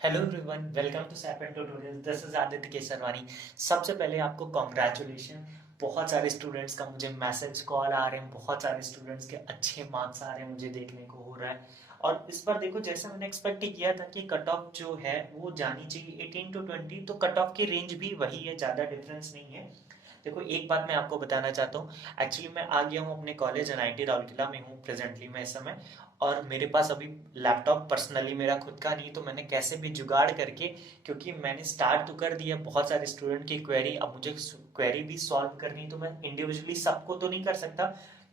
Hello everyone, welcome to Sapan tutorial. This is Aditya Kesarwani. सबसे पहले आपको कॉन्ग्रेचुलेशन। बहुत सारे स्टूडेंट्स का मुझे मैसेज कॉल आ रहे हैं, बहुत सारे स्टूडेंट्स के अच्छे मार्क्स आ रहे हैं, मुझे देखने को हो रहा है। और इस बार देखो, जैसा मैंने एक्सपेक्ट किया था कि कट ऑफ जो है वो जानी चाहिए 18 टू 20, तो कट ऑफ की रेंज भी वही है, ज़्यादा डिफरेंस नहीं है। देखो, एक बात मैं आपको बताना चाहता हूँ। एक्चुअली मैं आ गया हूँ अपने कॉलेज एनआईटी राउरकेला में हूँ प्रेजेंटली मैं इस समय। और मेरे पास अभी लैपटॉप पर्सनली मेरा खुद का नहीं, तो मैंने कैसे भी जुगाड़ करके, क्योंकि मैंने स्टार्ट तो कर दिया बहुत सारे स्टूडेंट की क्वेरी, अब मुझे क्वेरी भी सॉल्व करनी, तो मैं इंडिविजुअली सबको तो नहीं कर सकता।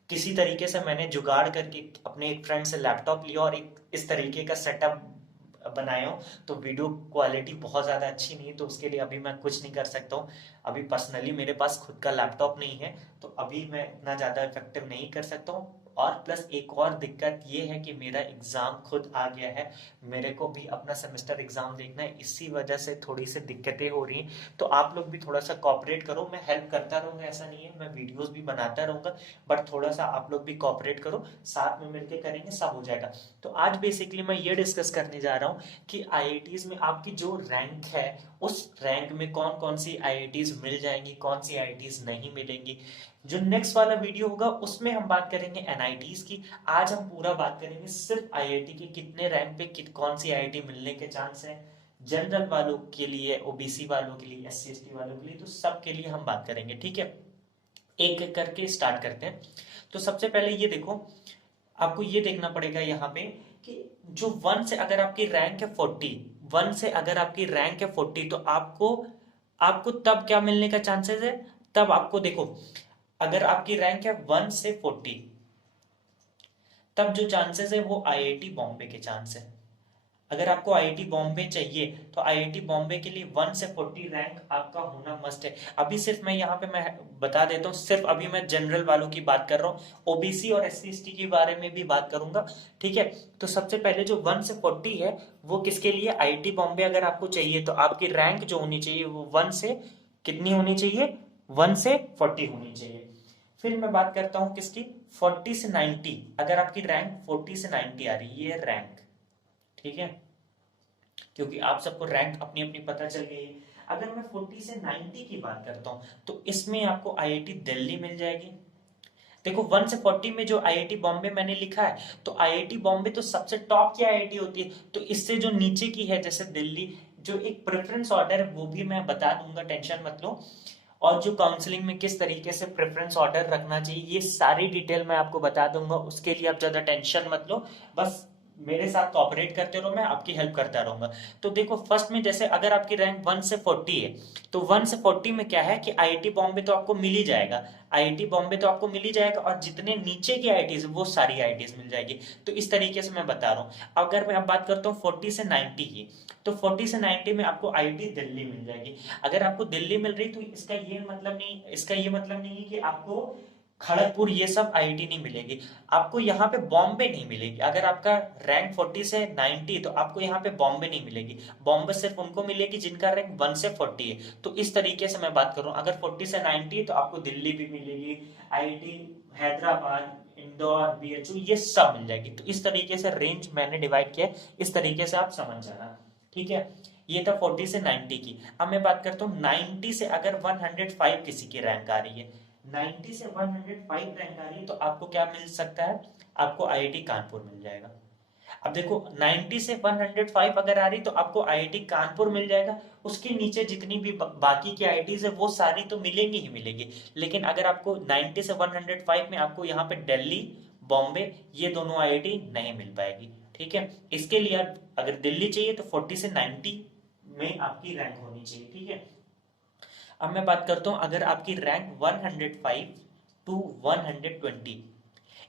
किसी तरीके से मैंने जुगाड़ करके अपने एक फ्रेंड से लैपटॉप लिया और एक इस तरीके का सेटअप बनाया हूँ। तो वीडियो क्वालिटी बहुत ज़्यादा अच्छी नहीं है, तो उसके लिए अभी मैं कुछ नहीं कर सकता हूँ। अभी पर्सनली मेरे पास खुद का लैपटॉप नहीं है, तो अभी मैं इतना ज़्यादा इफेक्टिव नहीं कर सकता हूँ। और प्लस एक और दिक्कत ये है कि मेरा एग्ज़ाम खुद आ गया है। मेरे को भी अपना सेमेस्टर एग्ज़ाम देखना है, इसी वजह से थोड़ी सी दिक्कतें हो रही हैं। तो आप लोग भी थोड़ा सा कॉपरेट करो, मैं हेल्प करता रहूँगा, ऐसा नहीं है, मैं वीडियोस भी बनाता रहूँगा। बट थोड़ा सा आप लोग भी कॉपरेट करो, साथ में मिलकर करेंगे, सब हो जाएगा। तो आज बेसिकली मैं ये डिस्कस करने जा रहा हूँ कि आईआईटीज में आपकी जो रैंक है, उस रैंक में कौन कौन सी आईआईटीज मिल जाएंगी, कौन सी आईआईटीज नहीं मिलेंगी। जो नेक्स्ट वाला वीडियो होगा उसमें हम बात करेंगे एनआईटीज की। आज हम पूरा बात करेंगे सिर्फ आईआईटी के कितने रैंक पे कौन सी आईआईटी मिलने के चांस है। जनरल वालों के लिए, ओबीसी वालों के लिए, एससी एसटी वालों के लिए, तो सबके लिए हम बात करेंगे, ठीक है। एक एक करके स्टार्ट करते हैं। तो सबसे पहले ये देखो, आपको ये देखना पड़ेगा यहाँ पे कि जो वन से अगर आपकी रैंक है 40, वन से अगर आपकी रैंक है 40, तो आपको आपको तब क्या मिलने का चांसेस है। तब आपको देखो, अगर आपकी रैंक है 1 से 40, तब जो चांसेस है वो आईआईटी बॉम्बे के चांस है। अगर आपको आईआईटी बॉम्बे चाहिए, तो आईआईटी बॉम्बे के लिए 1 से 40 रैंक आपका होना मस्ट है। अभी सिर्फ मैं यहाँ पे मैं बता देता हूँ, सिर्फ अभी मैं जनरल वालों की बात कर रहा हूँ, ओबीसी और एससी एसटी के बारे में भी बात करूंगा, ठीक है। तो सबसे पहले जो 1 से 40 है, वो किसके लिए, आईआईटी बॉम्बे अगर आपको चाहिए, तो आपकी रैंक जो होनी चाहिए वो 1 से कितनी होनी चाहिए, 1 से 40 होनी चाहिए। फिर मैं बात करता हूँ किसकी, 40 से 90। अगर आपकी रैंक 40 से 90 आ रही है, ये रैंक, ठीक है, क्योंकि आप सबको रैंक अपनी अपनी पता चल गई है। अगर मैं 40 से 90 की बात करता हूँ, तो इसमें आपको आईआईटी दिल्ली मिल जाएगी। देखो, 1 से 40 में जो आईआईटी बॉम्बे मैंने लिखा है, तो आईआईटी बॉम्बे तो सबसे टॉप की आईआईटी होती है। तो इससे जो नीचे की है, जैसे दिल्ली, जो एक प्रेफरेंस ऑर्डर है वो भी मैं बता दूंगा, टेंशन मत लो। और जो काउंसलिंग में किस तरीके से प्रेफरेंस ऑर्डर रखना चाहिए, ये सारी डिटेल मैं आपको बता दूंगा, उसके लिए आप ज्यादा टेंशन मत लो। बस मेरे साथ कॉपरेट करते रहो, मैं आपकी हेल्प करता रहूंगा। तो देखो, फर्स्ट में जैसे अगर आपकी रैंक 1 से 40 है, तो 1 से 40 में क्या है कि आईआईटी बॉम्बे तो आपको मिल ही जाएगा। आईआईटी बॉम्बे तो आपको मिल ही जाएगा, और जितने नीचे की आईआईटीज वो सारी आईआईटीज मिल जाएगी। तो इस तरीके से मैं बता रहा हूँ। अगर मैं अब बात करता हूँ 40 से 90 की, तो 40 से 90 में आपको आईआईटी दिल्ली मिल जाएगी। अगर आपको दिल्ली मिल रही, तो इसका ये मतलब नहीं है कि आपको खड़गपुर ये सब आईआईटी नहीं मिलेगी। आपको यहाँ पे बॉम्बे नहीं मिलेगी। अगर आपका रैंक 40 से 90, तो आपको यहाँ पे बॉम्बे नहीं मिलेगी। बॉम्बे सिर्फ उनको मिलेगी जिनका रैंक 1 से 40 है। तो इस तरीके से मैं बात करूँ, अगर 40 से 90 तो आपको दिल्ली भी मिलेगी, आईआईटी हैदराबाद, इंदौर, बीएचयू, ये सब मिल जाएगी। तो इस तरीके से रेंज मैंने डिवाइड किया है, इस तरीके से आप समझ जाना, ठीक है। ये था 40 से 90 की। अब मैं बात करता हूँ 90 से अगर 105 किसी की रैंक आ रही है, 90 से 105 रैंक आ रही है, तो आपको क्या मिल सकता है, आपको आईआईटी कानपुर मिल जाएगा। अब देखो, 90 से 105 अगर आ रही, तो आपको आईआईटी कानपुर मिल जाएगा। उसके नीचे जितनी भी बाकी की आईआईटीज है वो सारी तो मिलेंगी ही मिलेगी। लेकिन अगर आपको 90 से 105 में आपको यहाँ पे दिल्ली, बॉम्बे, ये दोनों आईआईटी नहीं मिल पाएगी, ठीक है। इसके लिए आप अगर दिल्ली चाहिए, तो 40 से 90 में आपकी रैंक होनी चाहिए, ठीक है। अब मैं बात करता हूं, अगर आपकी रैंक 105 टू 120।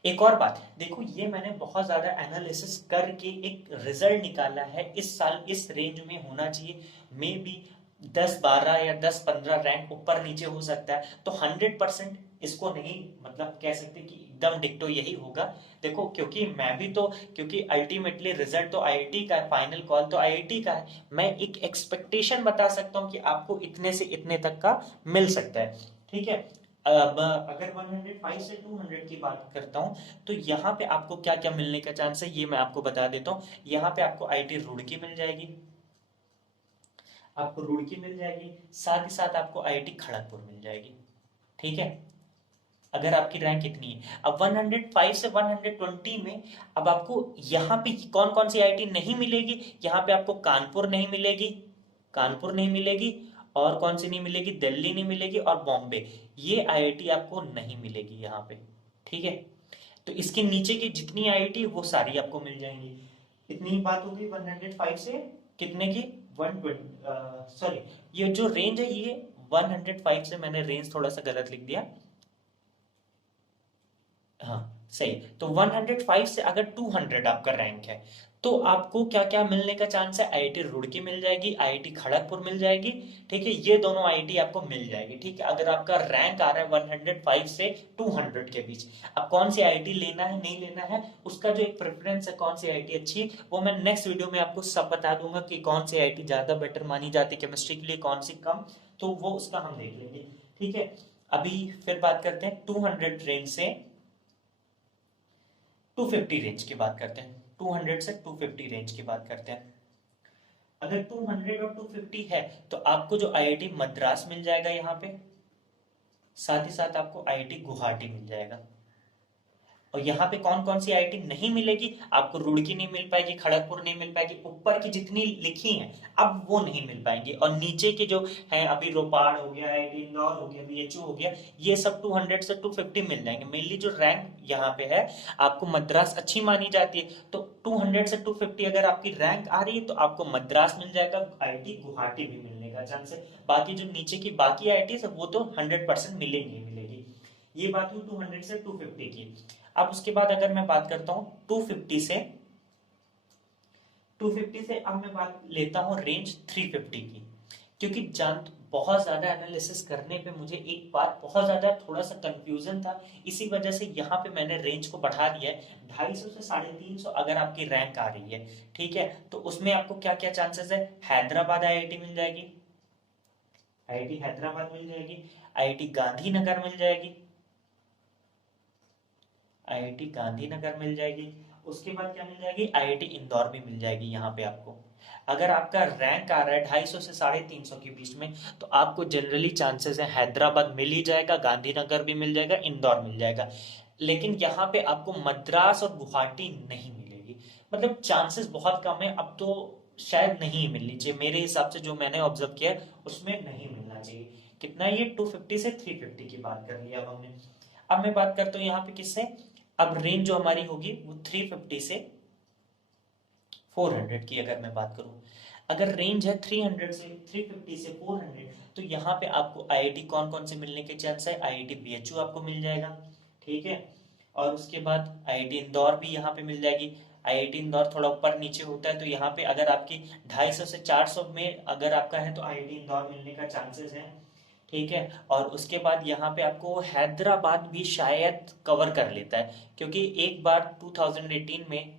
एक और बात देखो, ये मैंने बहुत ज्यादा एनालिसिस करके एक रिजल्ट निकाला है, इस साल इस रेंज में होना चाहिए। मे बी 10-12 या 10-15 रैंक ऊपर नीचे हो सकता है, तो 100% इसको नहीं मतलब कह सकते कि एकदम डिक्टो यही होगा। देखो, क्योंकि मैं भी तो, क्योंकि अल्टीमेटली रिजल्ट तो आईआईटी का है, फाइनल कॉल तो आईआईटी का है। मैं एक एक्सपेक्टेशन बता सकता हूँ कि आपको इतने से इतने तक का मिल सकता है, ठीक है। अब अगर 105 से 200 की बात करता हूँ, तो यहाँ पे आपको क्या क्या मिलने का चांस है, ये मैं आपको बता देता हूँ। यहाँ पे आपको आईआईटी रुड़की मिल जाएगी, आपको रुड़की मिल जाएगी, साथ ही साथ आपको आईआईटी खड़गपुर मिल जाएगी। ठीक है, अगर आपकी रैंक इतनी है। अब 105 से 120 में अब आपको यहाँ पे कौन कौन सी आईआईटी नहीं मिलेगी, यहाँ पे आपको कानपुर नहीं मिलेगी, कानपुर नहीं मिलेगी, और कौन सी नहीं मिलेगी, दिल्ली नहीं मिलेगी, और बॉम्बे, ये आईआईटी आपको नहीं मिलेगी यहाँ पे। ठीक है, तो इसके नीचे की जितनी आईआईटी वो सारी आपको मिल जाएंगी। इतनी ही बात होगी 105 से कितने की, 120, सॉरी, ये जो रेंज है ये 105 से, मैंने रेंज थोड़ा सा गलत लिख दिया। हाँ सही, तो 105 से अगर 200 आपका रैंक है तो आपको क्या क्या मिलने का चांस है, आईआईटी रुड़की मिल जाएगी, आईआईटी खड़गपुर मिल जाएगी। ठीक है, ये दोनों आईआईटी आपको मिल जाएगी। ठीक है, अगर आपका रैंक आ रहा है 105 से 200 के बीच, अब कौन सी आईआईटी लेना है नहीं लेना है, उसका जो एक प्रेफरेंस है कौन सी आईआईटी अच्छी है, वो मैं नेक्स्ट वीडियो में आपको सब बता दूंगा कि कौन सी आईआईटी ज्यादा बेटर मानी जाती है केमिस्ट्री के लिए, कौन सी कम, तो वो उसका हम देख लेंगे। ठीक है, अभी फिर बात करते हैं 200 रेंज से 250 रेंज की बात करते हैं, 200 से 250 रेंज की बात करते हैं। अगर 200 और 250 है तो आपको जो आईआईटी मद्रास मिल जाएगा यहाँ पे, साथ ही साथ आपको आईआईटी गुवाहाटी मिल जाएगा। और यहाँ पे कौन कौन सी आईआईटी नहीं मिलेगी, आपको रुड़की नहीं मिल पाएगी, खड़गपुर नहीं मिल पाएगी, ऊपर की जितनी लिखी हैं अब वो नहीं मिल पाएंगी, और नीचे के जो हैं अभी रोपाड़ हो गया, आईआईटी इंदौर हो गया, बीएचयू हो गया, ये सब 200 से 250 मिल जाएंगे। मेनली जो रैंक यहाँ पे है, आपको मद्रास अच्छी मानी जाती है, तो 200 से 250 अगर आपकी रैंक आ रही है तो आपको मद्रास मिल जाएगा, आईआईटी गुवाहाटी भी मिलने का चांस है। बाकी जो नीचे की बाकी आईआईटी है वो तो 100% मिलेंगी मिलेगी। ये बात हुई 200 से 250 की। अब उसके बाद अगर मैं बात करता हूं 250 से अब मैं बात लेता हूं रेंज 350 की, क्योंकि जान बहुत ज्यादा एनालिसिस करने पे मुझे एक बात बहुत ज्यादा थोड़ा सा कंफ्यूजन था, इसी वजह से यहाँ पे मैंने रेंज को बढ़ा दिया है 250 से 350 अगर आपकी रैंक आ रही है। ठीक है, तो उसमें आपको क्या क्या चांसेस है, हैदराबाद आईआईटी मिल जाएगी, आईआईटी हैदराबाद मिल जाएगी, आईआईटी गांधीनगर मिल जाएगी, आईआईटी गांधीनगर मिल जाएगी, उसके बाद क्या मिल जाएगी, आईआईटी इंदौर भी मिल जाएगी। यहाँ पे आपको अगर आपका रैंक आ रहा है 250 से 350 के बीच में, तो आपको जनरली चांसेस है हैदराबाद मिल ही जाएगा, गांधीनगर भी मिल जाएगा, इंदौर मिल जाएगा। लेकिन यहाँ पे आपको मद्रास और गुवाहाटी नहीं मिलेगी, मतलब चांसेस बहुत कम है, अब तो शायद नहीं मिलनी चाहिए मेरे हिसाब से, जो मैंने ऑब्जर्व किया है उसमें नहीं मिलना चाहिए। कितना, ये 250 से 350 की बात कर लिया अब हमने। अब मैं बात करता हूँ यहाँ पे किससे, अब रेंज जो हमारी होगी वो 350 से 400 की अगर मैं बात करूं, अगर रेंज है 300 से 350 से 400, तो यहाँ पे आपको आईआईटी कौन कौन से मिलने के चांस है, आईआईटी बीएचयू आपको मिल जाएगा। ठीक है, और उसके बाद आईआईटी इंदौर भी यहाँ पे मिल जाएगी। आईआईटी इंदौर थोड़ा ऊपर नीचे होता है, तो यहाँ पे अगर आपकी 250 से 400 में अगर आपका है तो आईआईटी इंदौर मिलने का चांसेस है। ठीक है, और उसके बाद यहाँ पे आपको हैदराबाद भी शायद कवर कर लेता है, क्योंकि एक बार 2018 में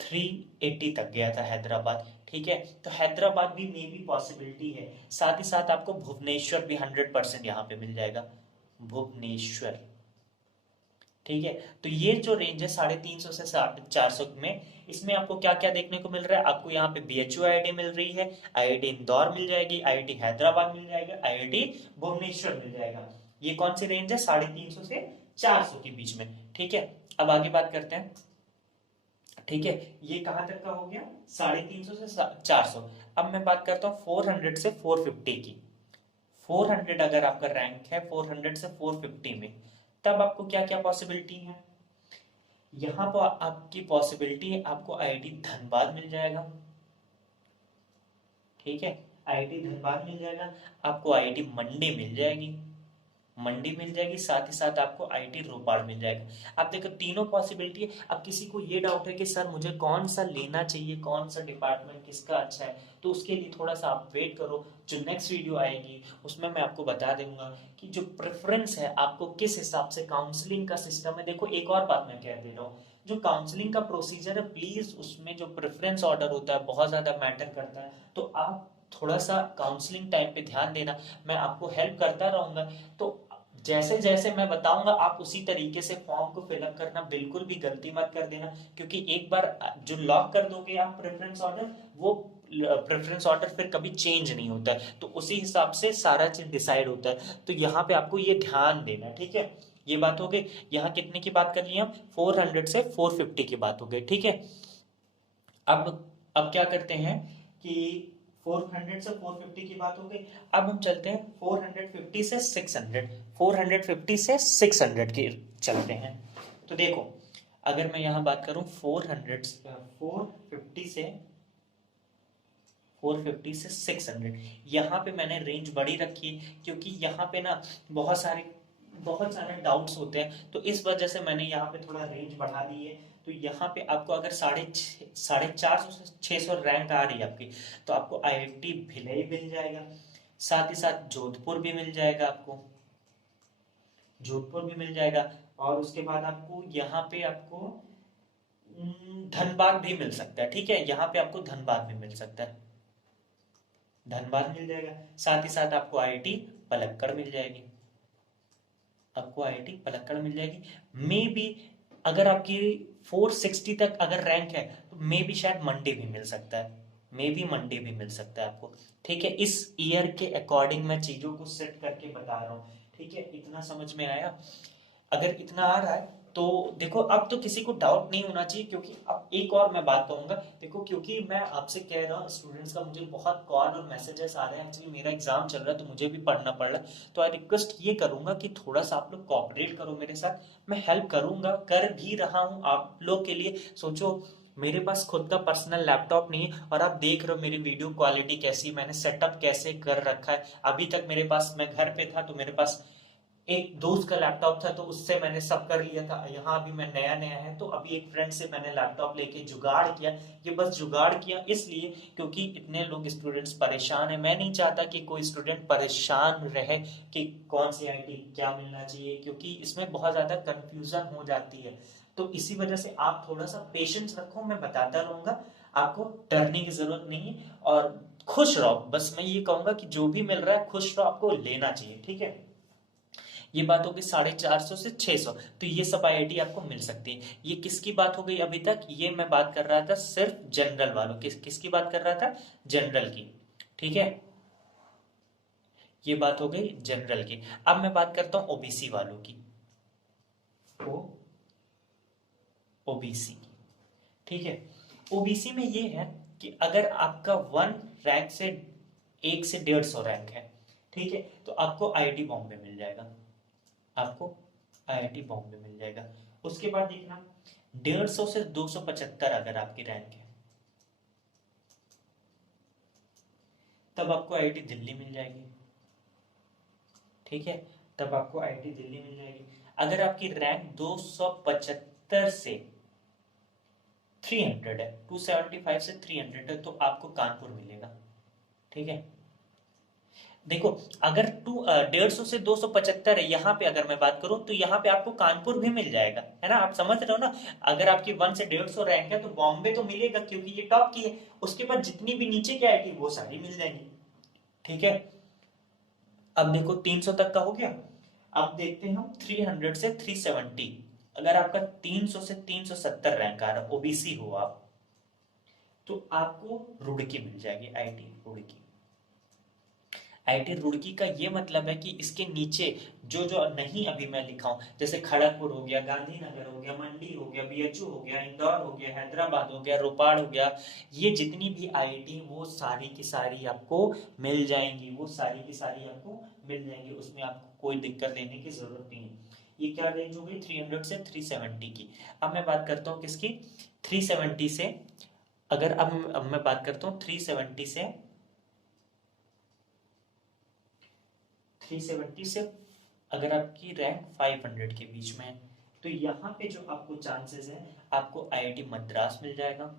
380 तक गया था हैदराबाद। ठीक है, तो हैदराबाद भी मे बी पॉसिबिलिटी है। साथ ही साथ आपको भुवनेश्वर भी 100% यहाँ पे मिल जाएगा, भुवनेश्वर। ठीक है, तो ये जो रेंज है 350 से 400 में, इसमें आपको क्या क्या देखने को मिल रहा है, आपको यहाँ पे बीएचयू आईआईटी मिल रही है, आईआईटी इंदौर मिल जाएगी, आईआईटी हैदराबाद मिल जाएगा, आईआईटी भुवनेश्वर मिल जाएगा। ये कौन सी रेंज है, 350 से 400 के बीच में। ठीक है, अब आगे बात करते हैं। ठीक है, ये कहां तक का हो गया, 350 से 400। अब मैं बात करता हूँ 400 से 450 की। 400 अगर आपका रैंक है 400 से 450 में, तब आपको क्या क्या पॉसिबिलिटी है, यहाँ पर आपकी पॉसिबिलिटी है, आपको आईआईटी धनबाद मिल जाएगा। ठीक है, आईआईटी धनबाद मिल जाएगा, आपको आईआईटी मंडी मिल जाएगी, मंडी मिल जाएगी, साथ ही साथ आपको आईआईटी रोपाड़ मिल जाएगा। आप देखो तीनों पॉसिबिलिटी है। अब किसी को ये डाउट है कि सर मुझे कौन सा लेना चाहिए, कौन सा डिपार्टमेंट किसका अच्छा है, तो उसके लिए थोड़ा सा आप वेट करो, जो नेक्स्ट वीडियो आएगी उसमें मैं आपको बता दूंगा कि जो प्रेफरेंस है आपको किस हिसाब से काउंसलिंग का सिस्टम है। देखो एक और बात मैं कह दे रहा हूँ, जो काउंसलिंग का प्रोसीजर है प्लीज उसमें जो प्रेफरेंस ऑर्डर होता है बहुत ज्यादा मैटर करता है, तो आप थोड़ा सा काउंसलिंग टाइम पे ध्यान देना, मैं आपको हेल्प करता रहूंगा। तो जैसे जैसे मैं बताऊंगा आप उसी तरीके से फॉर्म को फिलअप करना, बिल्कुल भी गलती मत कर देना, क्योंकि एक बार जो लॉक कर दोगे आप प्रेफरेंस ऑर्डर, वो प्रेफरेंस ऑर्डर फिर कभी चेंज नहीं होता है, तो उसी हिसाब से सारा चीज डिसाइड होता है। तो यहाँ पे आपको ये ध्यान देना है, ठीक है। ये बात हो गई। यहाँ कितने की बात कर ली हम? 400 से 450 की बात हो गई, ठीक है। अब अब क्या करते हैं कि 400 से 450 की बात हो गई। अब हम चलते हैं 450 से 600, 450 से 600 की चलते हैं। तो देखो, अगर मैं यहाँ बात करूँ 450 से 600, यहाँ पे मैंने रेंज बड़ी रखी है, क्योंकि यहाँ पे ना बहुत सारे डाउट्स होते हैं, तो इस वजह से मैंने यहाँ पे थोड़ा रेंज बढ़ा दी है। तो यहाँ पे आपको अगर 450 से 600 रैंक आ रही है आपकी, तो आपको आईआईटी भिलाई मिल जाएगा, साथ ही साथ जोधपुर भी मिल जाएगा आपको, जोधपुर भी मिल जाएगा। और उसके बाद आपको यहाँ पे आपको धनबाद भी मिल सकता है, ठीक है। यहाँ पे आपको धनबाद भी मिल सकता है, धनबाद मिल जाएगा। साथ ही साथ आपको आईआईटी पलक्कड़ मिल जाएगी, आपको आईआईटी पलक्कड़ मिल जाएगी। मे बी अगर आपकी 460 तक अगर रैंक है, तो मे बी शायद मंडे भी मिल सकता है, मे बी मंडे भी मिल सकता है आपको, ठीक है। इस ईयर के अकॉर्डिंग मैं चीजों को सेट करके बता रहा हूँ, ठीक है। इतना समझ में आया? अगर इतना आ रहा है तो देखो, अब तो किसी को डाउट नहीं होना चाहिए, क्योंकि अब एक और मैं बात कहूंगा। देखो, क्योंकि मैं आपसे कह रहा हूँ, स्टूडेंट्स का मुझे बहुत कॉल और मैसेजेस आ रहे हैं, एक्चुअली मेरा एग्जाम चल रहा है तो मुझे भी पढ़ना पड़ रहा है। तो आई रिक्वेस्ट ये करूंगा कि थोड़ा सा आप लोग कोऑपरेट करो मेरे साथ। मैं हेल्प करूंगा, कर भी रहा हूँ आप लोग के लिए। सोचो, मेरे पास खुद का पर्सनल लैपटॉप नहीं है, और आप देख रहे हो मेरी वीडियो क्वालिटी कैसी, मैंने सेटअप कैसे कर रखा है। अभी तक मेरे पास, मैं घर पे था तो मेरे पास एक दोस्त का लैपटॉप था, तो उससे मैंने सब कर लिया था। यहाँ अभी मैं नया नया है, तो अभी एक फ्रेंड से मैंने लैपटॉप लेके जुगाड़ किया। ये बस जुगाड़ किया इसलिए क्योंकि इतने लोग स्टूडेंट्स परेशान है। मैं नहीं चाहता कि कोई स्टूडेंट परेशान रहे कि कौन सी आईटी क्या मिलना चाहिए, क्योंकि इसमें बहुत ज्यादा कंफ्यूजन हो जाती है। तो इसी वजह से आप थोड़ा सा पेशेंस रखो, मैं बताता रहूंगा। आपको डरने की जरूरत नहीं है, और खुश रहो। बस मैं ये कहूंगा कि जो भी मिल रहा है खुश रहो, आपको लेना चाहिए, ठीक है। ये बात होगी 450 से 600, तो ये सब आईआईटी आपको मिल सकती है। ये किसकी बात हो गई अभी तक? ये मैं बात कर रहा था सिर्फ जनरल वालों की। किसकी बात कर रहा था? जनरल की, ठीक है। ये बात हो गई जनरल की। अब मैं बात करता हूं ओबीसी वालों की। ओ ओबीसी, ठीक है। ओबीसी में ये है कि अगर आपका 1 रैंक से 1 से 150 रैंक है, ठीक है, तो आपको आईआईटी बॉम्बे मिल जाएगा, आपको आईआईटी बॉम्बे मिल जाएगा। उसके बाद देखना, 150 से 275 अगर आपकी रैंक है, तब आपको आईआईटी दिल्ली मिल जाएगी, ठीक है। तब आपको आईआईटी दिल्ली मिल जाएगी। अगर आपकी रैंक 275 से 300 है, 275 से 300 है, तो आपको कानपुर मिलेगा, ठीक है। देखो, अगर 150 से 275 है, यहाँ पे अगर मैं बात करूं तो यहाँ पे आपको कानपुर भी मिल जाएगा, है ना। आप समझ रहे हो ना। अगर आपकी 1 से 150 रैंक है तो बॉम्बे तो मिलेगा, क्योंकि ये टॉप की है। उसके बाद जितनी भी नीचे की आईटी वो सारी मिल जाएंगी, ठीक है। अब देखो, 300 तक का हो गया। अब देखते हैं हम 300 से 370। अगर आपका 300 से 370 रैंक आ रहा, ओबीसी हो आप, तो आपको रुड़की मिल जाएगी, आईटी रुड़की। आईटी रुड़की का ये मतलब है कि इसके नीचे जो जो नहीं अभी मैं लिखा हूं, जैसे खड़गपुर हो गया, गांधीनगर हो गया, मंडी हो गया, बीएचयू हो गया, इंदौर हो गया, हैदराबाद हो गया, रोपाड़ हो गया, ये जितनी भी आईटी वो सारी की सारी आपको मिल जाएंगी, वो सारी की सारी आपको मिल जाएंगी। उसमें आपको कोई दिक्कत लेने की जरूरत नहीं है। ये क्या रेंज हो गई? 300 से 370 की। अब मैं बात करता हूँ किसकी? 370 से। अगर अब मैं बात करता हूँ 370 से, 370 से अगर आपकी रैंक 500 के बीच में है, तो यहाँ पे जो आपको चांसेस है, आपको आईआईटी मद्रास मिल जाएगा,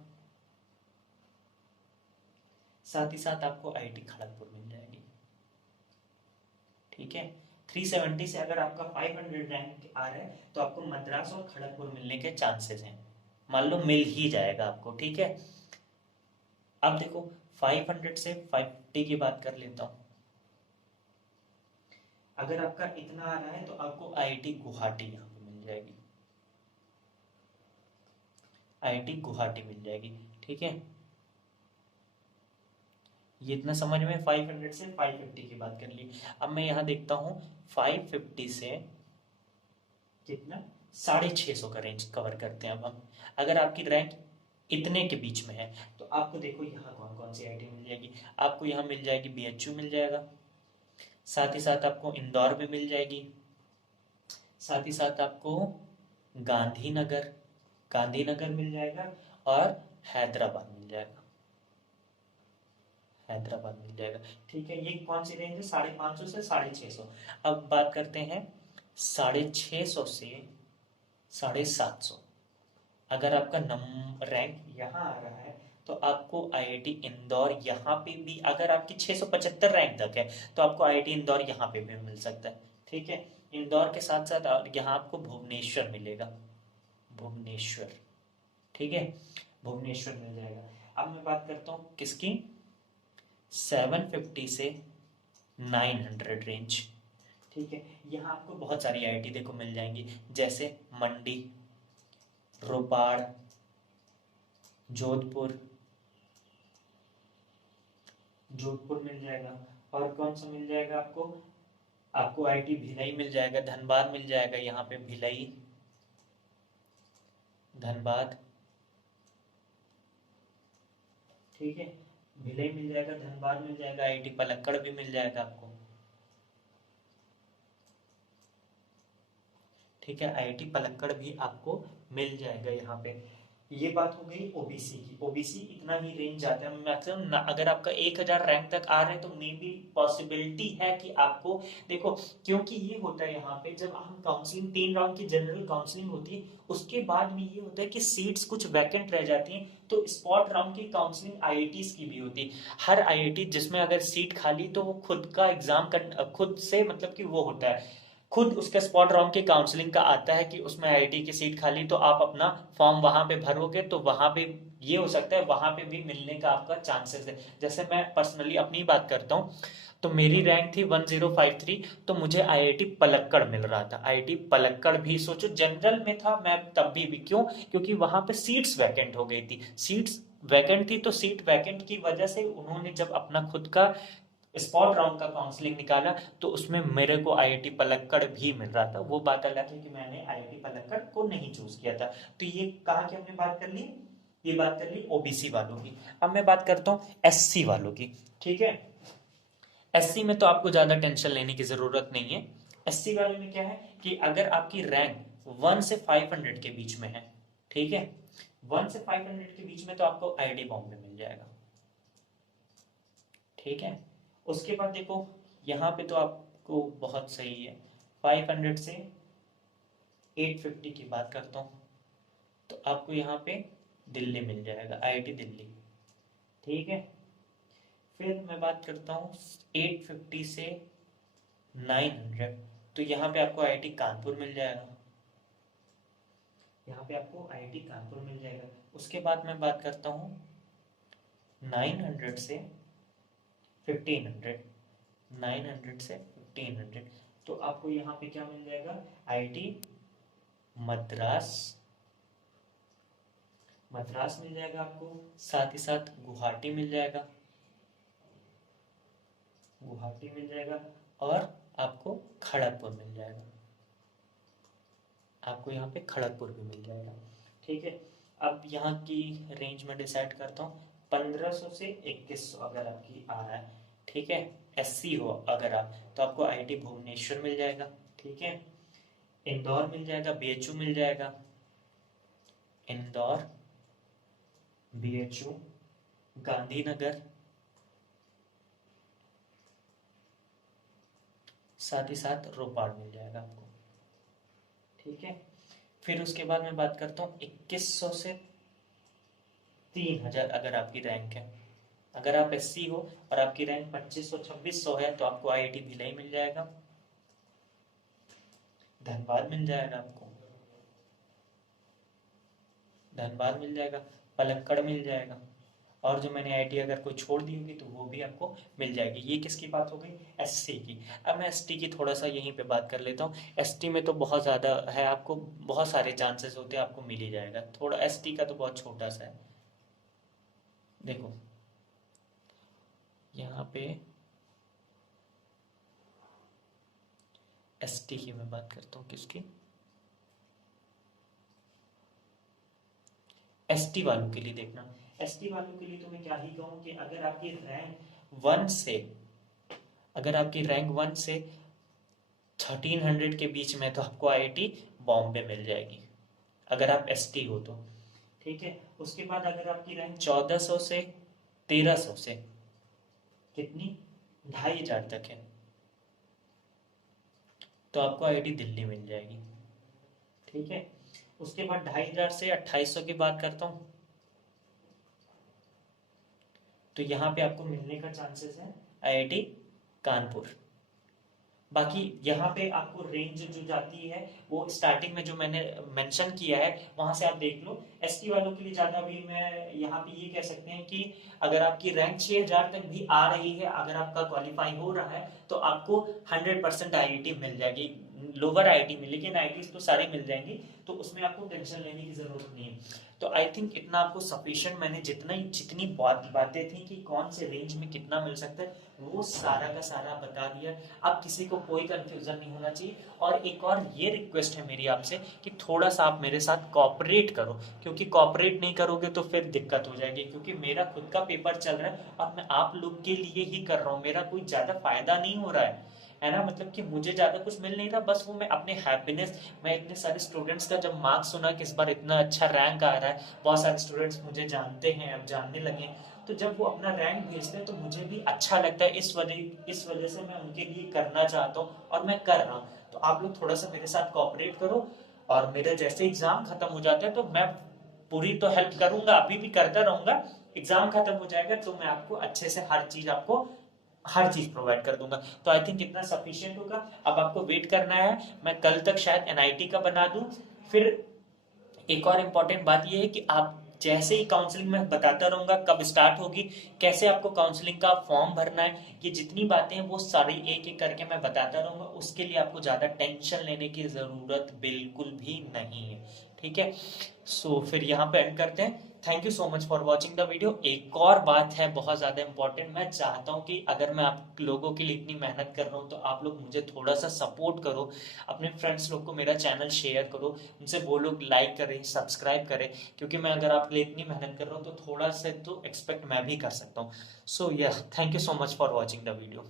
साथ ही साथ आपको आईआईटी खड़गपुर मिल जाएगी, ठीक है। 370 से अगर आपका 500 रैंक आ रहा है, तो आपको मद्रास और खड़गपुर मिलने के चांसेस हैं। मान लो मिल ही जाएगा आपको, ठीक है। अब देखो, 500 से 550 की बात कर लेता हूँ। अगर आपका इतना आ रहा है, तो आपको आईआईटी गुवाहाटी यहाँ पे मिल जाएगी, आईआईटी गुवाहाटी मिल जाएगी, ठीक है। ये इतना समझ में, 500 से 550 की बात कर ली। अब मैं यहाँ देखता हूँ 550 से कितना, 650 का रेंज कवर करते हैं अब हम। अगर आपकी रैंक इतने के बीच में है तो आपको देखो यहाँ कौन कौन सी आईटी मिल जाएगी। आपको यहाँ मिल जाएगी बीएचयू मिल जाएगा, साथ ही साथ आपको इंदौर में मिल जाएगी, साथ ही साथ आपको गांधीनगर गांधीनगर मिल जाएगा, और हैदराबाद मिल जाएगा, हैदराबाद मिल जाएगा। ठीक है, ये कौन सी रेंज है, 550 से 650। अब बात करते हैं 650 से 750। अगर आपका रैंक यहाँ आ रहा है तो आपको आईआईटी इंदौर यहाँ पे भी, अगर आपकी 675 रैंक तक है तो आपको आईआईटी इंदौर यहाँ पे भी मिल सकता है। ठीक है, इंदौर के साथ साथ यहाँ आपको भुवनेश्वर मिलेगा, भुवनेश्वर। ठीक है, भुवनेश्वर मिल जाएगा। अब मैं बात करता हूँ किसकी, 750 से 900 रेंज। ठीक है, यहाँ आपको बहुत सारी आईआईटी देखो मिल जाएंगी, जैसे मंडी, रोपाड़, जोधपुर, जोधपुर मिल जाएगा। और कौन सा मिल जाएगा आपको, आपको आईटी भिलाई मिल जाएगा, धनबाद मिल जाएगा, यहाँ पे भिलाई, धनबाद। ठीक है, भिलाई मिल जाएगा, धनबाद मिल जाएगा, आईटी पलक्कड़ भी मिल जाएगा आपको। ठीक है, आईटी पलक्कड़ भी आपको मिल जाएगा यहाँ पे। ये बात हो गई ओबीसी की। ओबीसी इतना ही रेंज जाता है मैक्सिमम। अगर आपका 1000 रैंक तक आ रहे हैं तो मे बी पॉसिबिलिटी है कि आपको, देखो क्योंकि ये होता है यहाँ पे, जब हम काउंसलिंग 3 राउंड की जनरल काउंसलिंग होती है उसके बाद भी ये होता है कि सीट्स कुछ वैकेंट रह जाती हैं, तो स्पॉट राउंड की काउंसलिंग आईआईटीज की भी होती है। हर आईआईटी जिसमें अगर सीट खाली तो वो खुद का एग्जाम कर, खुद से मतलब कि वो होता है, खुद उसके स्पॉट राउंड की काउंसलिंग का आता है कि उसमें आईआईटी की सीट खाली, तो आप अपना फॉर्म वहां पे भरोगे तो वहां पे ये हो सकता है वहां पे भी मिलने का आपका चांसेस है। जैसे मैं पर्सनली अपनी बात करता हूँ तो मेरी रैंक थी 1053, तो मुझे आईआईटी पलक्कड़ मिल रहा था। आईआईटी पलक्कड़ भी सोचो जनरल में था मैं तब भी क्यों, क्योंकि वहां पे सीट्स वैकेंट हो गई थी, सीट्स वैकेंट थी, तो सीट वैकेंट की वजह से उन्होंने जब अपना खुद का स्पॉट राउंड का काउंसलिंग निकाला तो उसमें मेरे को आईआईटी पलक्कड़ भी मिल रहा था। वो बात अलग है कि मैंने आईआईटी पलक्कड़ को नहीं चूज किया था। तो ये कहाँ की हमने बात कर ली, ये बात कर ली ओबीसी वालों की। अब मैं बात करता हूँ एससी वालों की। ठीक है, एससी में तो आपको ज्यादा टेंशन लेने की जरूरत नहीं है। एससी वाले में क्या है कि अगर आपकी रैंक 1 से 500 के बीच में है, ठीक है, 1 से 500 के बीच में तो आपको आईआईटी बॉम्बे मिल जाएगा। ठीक है, उसके बाद देखो यहाँ पे तो आपको बहुत सही है, 500 से 850 की बात करता हूँ तो आपको यहाँ पे दिल्ली मिल जाएगा, आईआईटी दिल्ली। ठीक है, फिर मैं बात करता हूँ 850 से 900, तो यहाँ पे आपको आईआईटी कानपुर मिल जाएगा, यहाँ पे आपको आईआईटी कानपुर मिल जाएगा। उसके बाद मैं बात करता हूँ 900 से 1500, 900 से 1500, तो आपको यहाँ पे क्या मिल जाएगा, आईआईटी मद्रास, मद्रास मिल जाएगा आपको, साथ ही साथ गुवाहाटी मिल जाएगा, गुवाहाटी मिल जाएगा, और आपको खड़गपुर मिल जाएगा, आपको यहाँ पे खड़गपुर भी मिल जाएगा। ठीक है, अब यहाँ की रेंज में डिसाइड करता हूँ 1500 से 2100 अगर आपकी आ रहा है। ठीक है, एससी हो अगर आप, तो आपको आईआईटी भुवनेश्वर मिल जाएगा। ठीक है, इंदौर मिल जाएगा, बीएचयू मिल जाएगा, इंदौर, बीएचयू, गांधीनगर, साथ ही साथ रोपाड़ मिल जाएगा आपको। ठीक है, फिर उसके बाद मैं बात करता हूँ 2100 से 3000 अगर आपकी रैंक है। अगर आप एससी हो और आपकी रैंक 2500-2600 है तो आपको आईआईटी भिलाई मिल जाएगा, धनबाद मिल जाएगा आपको, धनबाद मिल जाएगा, पलक्कड़ मिल जाएगा, और जो मैंने आईटी अगर कोई छोड़ दी होगी तो वो भी आपको मिल जाएगी। ये किसकी बात हो गई, एससी की। अब मैं एसटी की थोड़ा सा यहीं पे बात कर लेता हूँ। एसटी में तो बहुत ज़्यादा है, आपको बहुत सारे चांसेस होते हैं, आपको मिल ही जाएगा। थोड़ा एसटी का तो बहुत छोटा सा है। देखो यहाँ पे एसटी की मैं बात करता हूँ, किसकी, एसटी वालों के लिए देखना। एसटी वालों के लिए तो मैं क्या ही कहूँ कि अगर आपकी रैंक 1 से 1300 के बीच में, तो आपको आईआईटी बॉम्बे मिल जाएगी, अगर आप एसटी हो तो। ठीक है, उसके बाद अगर आपकी रैंक 1400 से 1300 से कितनी, 2500 तक है, तो आपको आईआईटी दिल्ली मिल जाएगी। ठीक है, उसके बाद 2500 से 2800 की बात करता हूँ, तो यहाँ पे आपको मिलने का चांसेस है आईआईटी कानपुर। बाकी यहाँ पे आपको रेंज जो जाती है वो स्टार्टिंग में जो मैंने मेंशन किया है वहां से आप देख लो। एसटी वालों के लिए ज्यादा भी मैं यहाँ पे ये कह सकते हैं कि अगर आपकी रैंक 6000 तक भी आ रही है, अगर आपका क्वालिफाई हो रहा है, तो आपको 100% आईआईटी मिल जाएगी। लोअर आईआईटी में, लेकिन आईआईटी तो सारी मिल जाएंगी, तो उसमें आपको टेंशन लेने की जरूरत नहीं है। तो आई थिंक इतना आपको सफिशिएंट, मैंने जितनी बातें थी कि कौन से रेंज में कितना मिल सकता है, वो सारा का सारा बता दिया। अब किसी को कोई कंफ्यूजन नहीं होना चाहिए। और एक और ये रिक्वेस्ट है मेरी आपसे कि थोड़ा सा आप मेरे साथ कॉपरेट करो, क्योंकि कॉपरेट नहीं करोगे तो फिर दिक्कत हो जाएगी, क्योंकि मेरा खुद का पेपर चल रहा है और मैं आप लोग के लिए ही कर रहा हूँ, मेरा कोई ज्यादा फायदा नहीं हो रहा है ना, मतलब कि मुझे ज्यादा कुछ मिल नहीं रहा, बस वो मैं अपने हैप्पीनेस, मैं इतने सारे स्टूडेंट्स का जब मार्क्स सुना कि इस बार इतना अच्छा रैंक आ रहा है, बहुत सारे स्टूडेंट्स मुझे जानते हैं, अब जानने लगे हैं, तो जब वो अपना रैंक भेजते हैं तो मुझे भी अच्छा लगता है। इस वजह से मैं उनके लिए करना चाहता हूँ और मैं कर रहा हूँ। तो आप लोग थोड़ा सा मेरे साथ कोऑपरेट करो, और मेरे जैसे एग्जाम खत्म हो जाते हैं तो मैं पूरी तो हेल्प करूंगा, अभी भी करता रहूंगा। एग्जाम खत्म हो जाएगा तो मैं आपको अच्छे से हर चीज प्रोवाइड कर दूंगा। तो आई थिंक इतना सफिशियंट होगा। अब आपको वेट करना है, मैं कल तक शायद एनआईटी का बना दूं। फिर एक और इम्पॉर्टेंट बात यह है कि आप जैसे ही काउंसलिंग में बताता रहूंगा कब स्टार्ट होगी, कैसे आपको काउंसलिंग का फॉर्म भरना है, ये जितनी बातें हैं वो सारी एक एक करके मैं बताता रहूंगा। उसके लिए आपको ज्यादा टेंशन लेने की जरूरत बिल्कुल भी नहीं है। ठीक है, सो फिर यहाँ पे एंड करते हैं। Thank you so much for watching the video. एक और बात है बहुत ज्यादा इंपॉर्टेंट, मैं चाहता हूँ कि अगर मैं आप लोगों के लिए इतनी मेहनत कर रहा हूँ तो आप लोग मुझे थोड़ा सा सपोर्ट करो, अपने फ्रेंड्स लोग को मेरा चैनल शेयर करो, उनसे बोलो लाइक करें, सब्सक्राइब करें, क्योंकि मैं अगर आपके लिए इतनी मेहनत कर रहा हूँ तो थोड़ा से तो एक्सपेक्ट मैं भी कर सकता हूँ। सो या thank you so much for watching the video.